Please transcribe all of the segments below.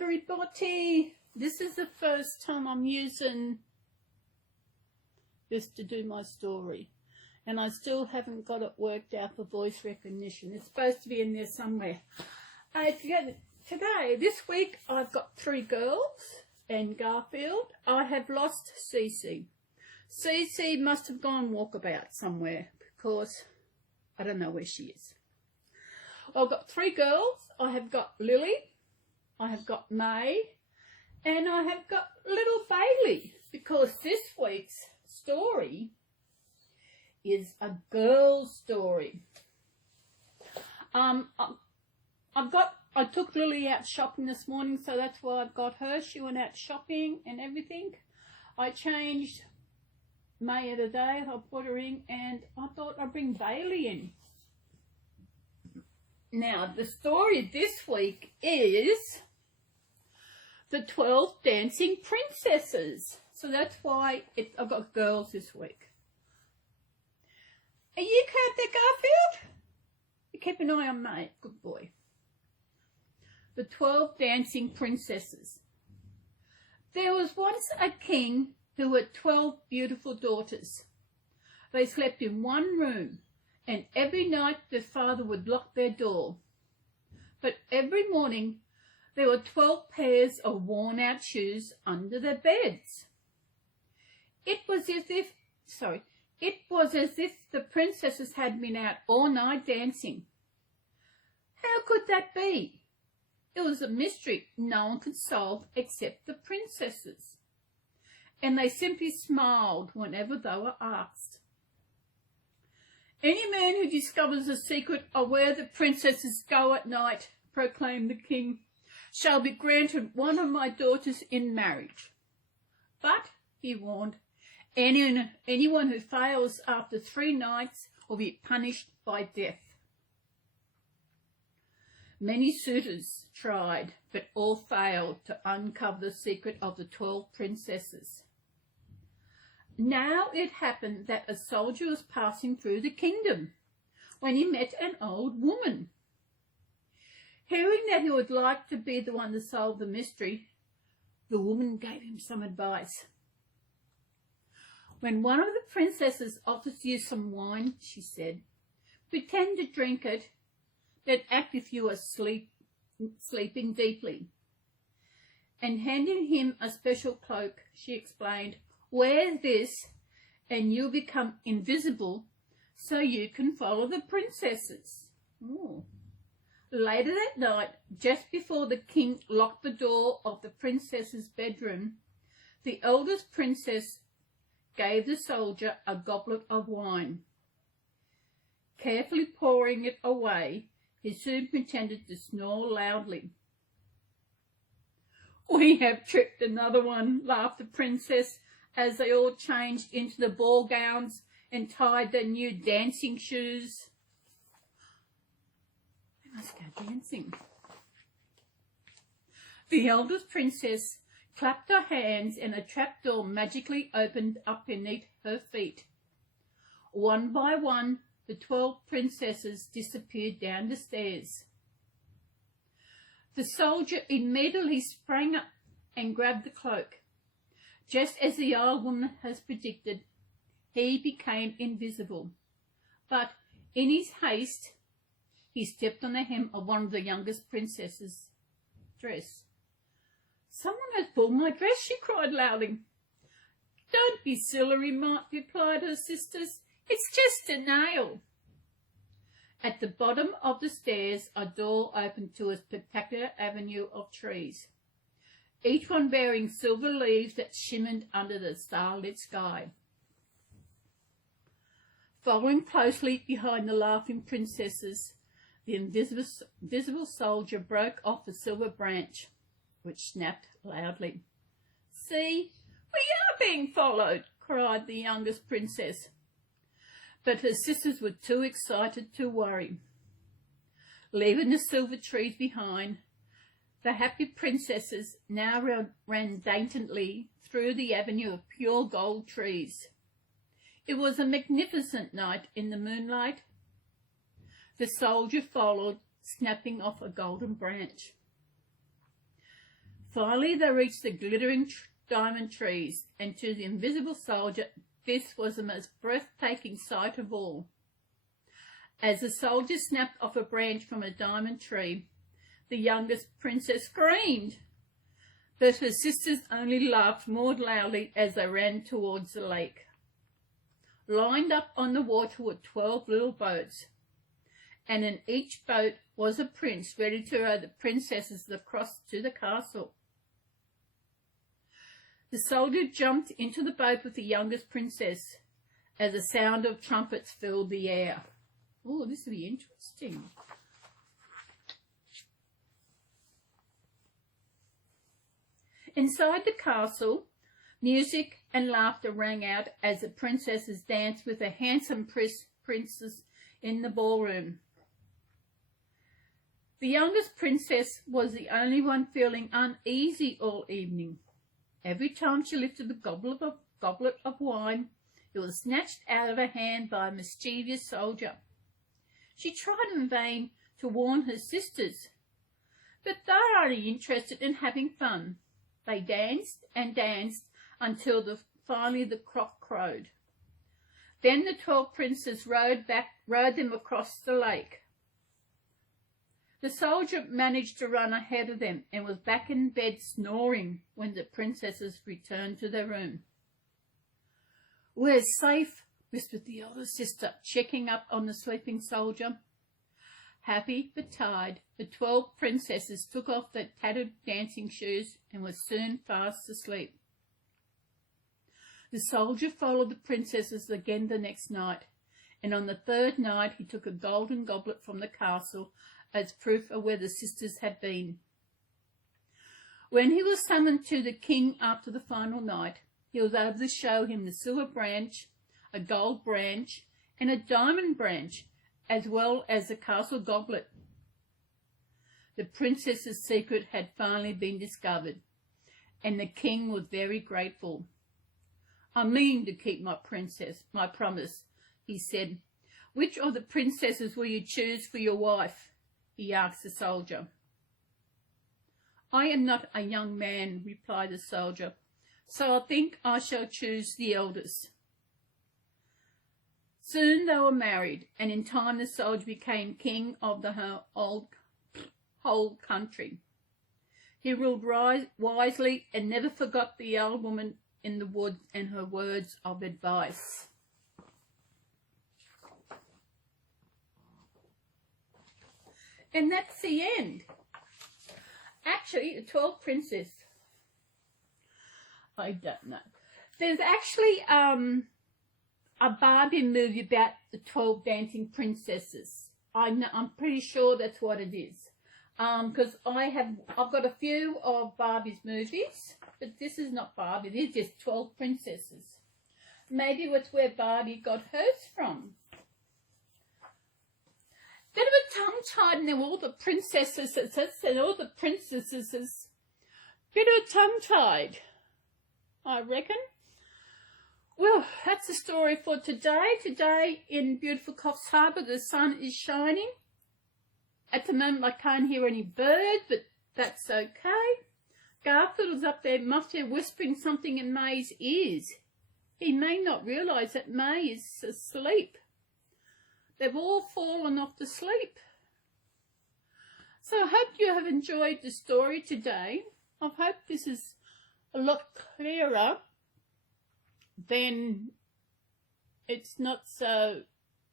everybody. This is the first time I'm using this to do my story, and I still haven't got it worked out for voice recognition. It's supposed to be in there somewhere. This week I've got 3 girls and Garfield. I have lost Cece. Cece must have gone walkabout somewhere because I don't know where she is. I've got 3 girls. I have got Lily, I have got May, and I have got little Bailey, because this week's story is a girl's story. I took Lily out shopping this morning, so that's why I've got her. She went out shopping and everything. I changed May of the day, I put her in, and I thought I'd bring Bailey in. Now, the story this week is the 12 Dancing Princesses. So that's why I've got girls this week. Are you out there, Garfield? You keep an eye on May. Good boy. The 12 Dancing Princesses. There was once a king who had 12 beautiful daughters. They slept in one room, and every night their father would lock their door. But every morning there were 12 pairs of worn-out shoes under their beds. It was as if the princesses had been out all night dancing. How could that be? It was a mystery no one could solve except the princesses, and they simply smiled whenever they were asked. "Any man who discovers the secret of where the princesses go at night," proclaimed the king, "shall be granted one of my daughters in marriage. But," he warned, anyone who fails after 3 nights will be punished by death." Many suitors tried, but all failed to uncover the secret of the 12 princesses. Now it happened that a soldier was passing through the kingdom when he met an old woman. Hearing that he would like to be the one to solve the mystery, the woman gave him some advice. "When one of the princesses offers you some wine," she said, "pretend to drink it, then act if you are sleeping deeply." And handing him a special cloak, she explained, "Wear this and you'll become invisible so you can follow the princesses." Ooh. Later that night, just before the king locked the door of the princess's bedroom, the eldest princess gave the soldier a goblet of wine. Carefully pouring it away, he soon pretended to snore loudly. "We have tricked another one," laughed the princess, as they all changed into the ball gowns and tied their new dancing shoes. They must go dancing. The eldest princess clapped her hands, and a trapdoor magically opened up beneath her feet. One by one, the 12 princesses disappeared down the stairs. The soldier immediately sprang up and grabbed the cloak. Just as the old woman has predicted, he became invisible. But in his haste, he stepped on the hem of one of the youngest princesses' dress. "Someone has pulled my dress," she cried loudly. "Don't be silly," replied her sisters. "It's just a nail." At the bottom of the stairs, a door opened to a spectacular avenue of trees, each one bearing silver leaves that shimmered under the starlit sky. Following closely behind the laughing princesses, the invisible soldier broke off a silver branch, which snapped loudly. "See, we are being followed," cried the youngest princess. But her sisters were too excited to worry. Leaving the silver trees behind, the happy princesses now ran daintily through the avenue of pure gold trees. It was a magnificent night in the moonlight. The soldier followed, snapping off a golden branch. Finally they reached the glittering diamond trees, and to the invisible soldier this was the most breathtaking sight of all. As the soldier snapped off a branch from a diamond tree, the youngest princess screamed, but her sisters only laughed more loudly as they ran towards the lake. Lined up on the water were 12 little boats, and in each boat was a prince ready to row the princesses across to the castle. The soldier jumped into the boat with the youngest princess as the sound of trumpets filled the air. Oh, this will be interesting. Inside the castle, music and laughter rang out as the princesses danced with the handsome princes in the ballroom. The youngest princess was the only one feeling uneasy all evening. Every time she lifted the goblet of wine, it was snatched out of her hand by a mischievous soldier. She tried in vain to warn her sisters, but they were only interested in having fun. They danced and danced until finally the cock crowed. Then the 12 princes rowed them across the lake. The soldier managed to run ahead of them and was back in bed snoring when the princesses returned to their room. "We're safe," whispered the elder sister, checking up on the sleeping soldier. Happy but tired, the 12 princesses took off their tattered dancing shoes and were soon fast asleep. The soldier followed the princesses again the next night, and on the third night he took a golden goblet from the castle as proof of where the sisters had been. When he was summoned to the king after the final night, he was able to show him the silver branch, a gold branch, and a diamond branch, as well as the castle goblet. The princess's secret had finally been discovered, and the king was very grateful. "I mean to keep my promise," he said. "Which of the princesses will you choose for your wife?" he asked the soldier. "I am not a young man," replied the soldier, "so I think I shall choose the eldest." Soon they were married, and in time the soldier became king of the whole country. He ruled wisely and never forgot the old woman in the woods and her words of advice. And that's the end. Actually, the 12 princes. I don't know. There's actually a Barbie movie about the 12 dancing princesses. I'm pretty sure that's what it is. Because I've got a few of Barbie's movies, but this is not Barbie. These are just 12 princesses. Maybe it's where Barbie got hers from. They were tongue-tied, and there were all the princesses and all the princesses. Bit of tongue-tied, I reckon. Well, that's the story for today. Today in beautiful Coffs Harbour, the sun is shining. At the moment, I can't hear any birds, but that's okay. Garfield is up there, must be whispering something in May's ears. He may not realise that May is asleep. They've all fallen off to sleep. So I hope you have enjoyed the story today. I hope this is a lot clearer than it's not so.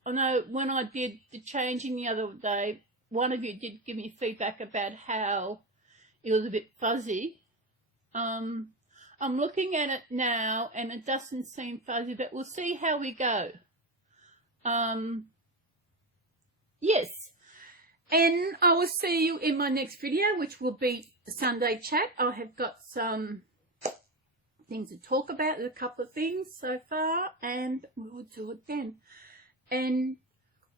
I know when I did the changing the other day, one of you did give me feedback about how it was a bit fuzzy. I'm looking at it now and it doesn't seem fuzzy, but we'll see how we go. Yes, and I will see you in my next video, which will be the Sunday chat. I have got some things to talk about, a couple of things so far, and we will do it then. And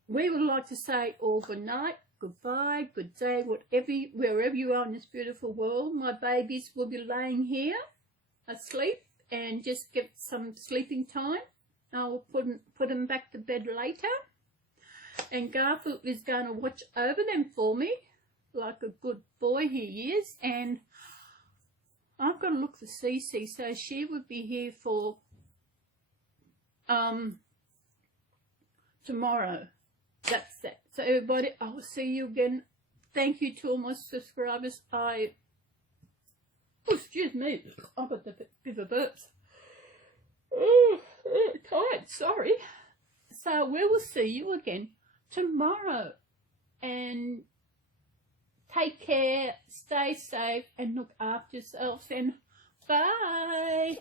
we would like to say all good night, goodbye, good day, wherever you are in this beautiful world. My babies will be laying here asleep and just get some sleeping time. I'll put them back to bed later. And Garfield is going to watch over them for me, like a good boy he is. And I've got to look for Cece, so she would be here for tomorrow. That's that. So everybody, I will see you again. Thank you to all my subscribers. Oh, excuse me, I've got the bit of burps. Oh, tired, sorry. So we will see you again tomorrow. And take care, stay safe, and look after yourselves. And bye.